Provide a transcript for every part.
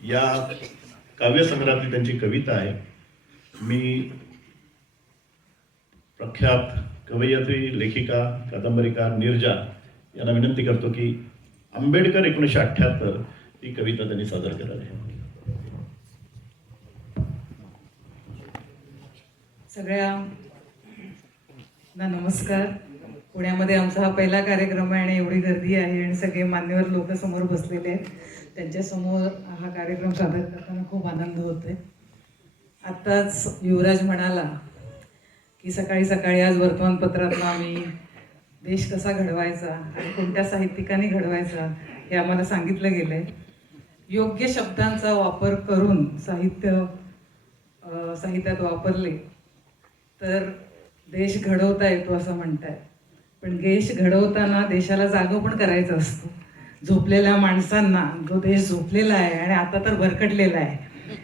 या काव्यसंग्रहातली त्यांची कविता आहे. मी प्रख्यात कवयित्री, लेखिका, कादंबरीकार नीरजा यांना विनंती करतो की आंबेडकर 1978 ही कविता त्यांनी सादर करावी. सगळ्यांना नमस्कार. पुण्यामध्ये आमचा हा पहिला कार्यक्रम आहे आणि एवढी गर्दी आहे आणि सगळे मान्यवर लोक समोर बसलेले आहेत. त्यांच्यासमोर हा कार्यक्रम सादर करताना खूप आनंद होतोय. आत्ताच युवराज म्हणाला की सकाळी सकाळी आज वर्तमानपत्रातून आम्ही देश कसा घडवायचा आणि कोणत्या साहित्यिकांनी घडवायचा हे आम्हाला सांगितलं गेलं आहे. योग्य शब्दांचा वापर करून साहित्यात वापरले तर देश घडवता येतो असं म्हणताय. पण देश घडवताना देशाला जागं पण करायचं असतं. झोपलेल्या माणसांना, जो देश झोपलेला आहे आणि आता तर भरकटलेला आहे,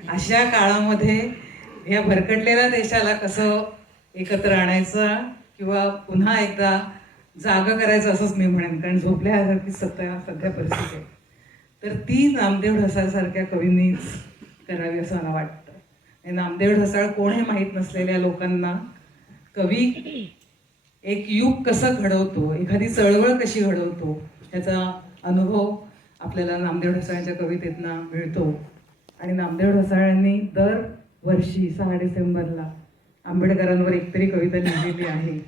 अशा काळामध्ये या भरकटलेल्या देशाला कसं एकत्र आणायचं किंवा पुन्हा एकदा जागं करायचं असंच मी म्हणेन. कारण झोपल्यासारखी सध्या परिस्थिती आहे. तर ती नामदेव ढसाळसारख्या कवींनीच करावी असं मला वाटतं. नामदेव ढसाळ कोण हे माहीत नसलेल्या लोकांना कवी एक युग कसं घडवतो, एखादी चळवळ कशी घडवतो याचा अनुभव आपल्याला नामदेव ढसाळांच्या कवितेतनं मिळतो. आणि नामदेव ढसाळांनी दरवर्षी 6 डिसेंबरला आंबेडकरांवर एकतरी कविता लिहिलेली आहे.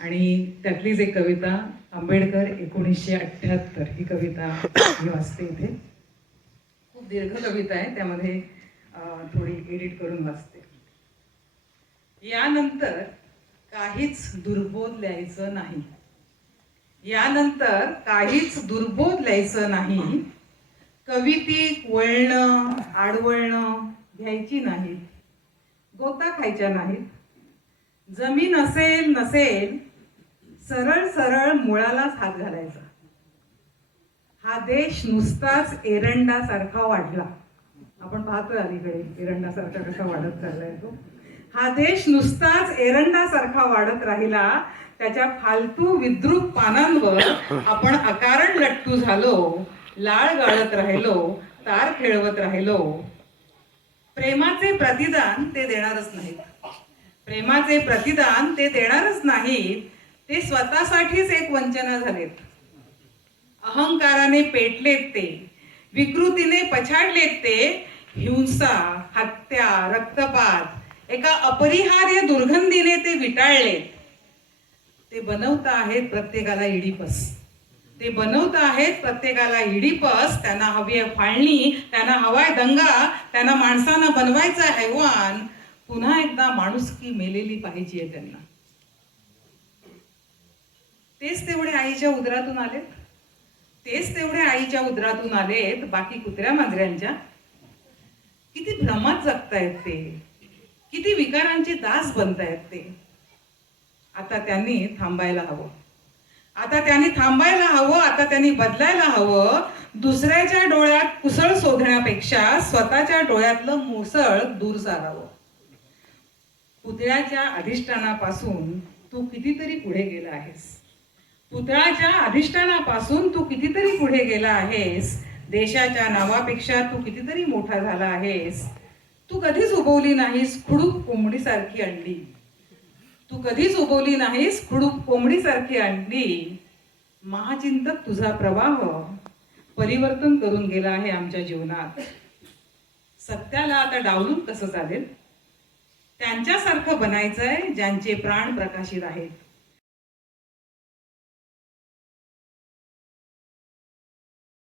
आणि त्यातलीच एक कविता आंबेडकर 1978 ही कविता मी वाचते इथे. खूप दीर्घ कविता आहे, त्यामध्ये थोडी एडिट करून वाचते. यानंतर काहीच दुर्बोध लिहायचं नाही. यानंतर काहीच दुर्बोध लिहायचं नाही. कवितेत वळणं आडवळणं घ्यायची नाहीत. गोता खायच्या नाहीत. जमीन असेल नसेल सरळ सरळ मुळालाच हात घालायचा. हा देश नुसताच एरंडासारखा वाढला. आपण पाहतोय अलीकडे एरंडासारखा कसा वाढत चाललाय तो. हा देश नुसताच एरंडासारखा वाढत राहिला. त्याच्या फालतू विद्रूप पानांवर आपण अकारण लट्टू झालो. लाळ गाळत राहिलो, तार खेळवत राहिलो. प्रेमाचे प्रतिदान ते देणारच नाहीत. प्रेमाचे प्रतिदान ते देणारच नाहीत. ते स्वतःसाठीच एक वंचना झालेत. अहंकाराने पेटलेत ते, विकृतीने पछाडलेत ते. हिंसा, हत्या, रक्तपात एका अपरिहार्य दुर्गंधीने ते विटाळलेत. ते बनवत आहेत प्रत्येकाला इडीपस. ते बनवत आहेत प्रत्येकाला इडीपस. त्यांना हवी आहे फाळणी, त्यांना हवाय दंगा, त्यांना माणसांना बनवायचं हैवान. पुन्हा एकदा माणुसकी मेलेली पाहिजे त्यांना. तेच तेवढे आईच्या उदरातून आलेत. तेच तेवढे आईच्या उदरातून आलेत. बाकी कुत्र्या मांजऱ्यांच्या किती भ्रमात जगतायत ते, किती विकारांचे दास बनतायत ते. आता त्यांनी थांबायला हवं. आता त्यांनी थांबायला हवं. आता त्यांनी बदलायला हवं. दुसऱ्याच्या डोळ्यात कुसळ शोधण्यापेक्षा स्वतःच्या डोळ्यातलं मुसळ दूर सारावं. पुतळ्याच्या अधिष्ठानापासून तू कितीतरी पुढे गेला आहेस. पुतळ्याच्या अधिष्ठानापासून तू कितीतरी पुढे गेला आहेस. देशाच्या नावापेक्षा तू कितीतरी मोठा झाला आहेस. तू कधीच उगवली नाहीस खुडूक कोंबडीसारखी अंडी. तू कधीच उगवली नाहीस खुडूक कोंबडीसारखी अंडी. महाचिंतक तुझा प्रवाह परिवर्तन करून गेला आहे आमच्या जीवनात. सत्याला आता डावलून कसं चालेल. त्यांच्यासारखं बनायचंय ज्यांचे प्राण प्रकाशित आहेत.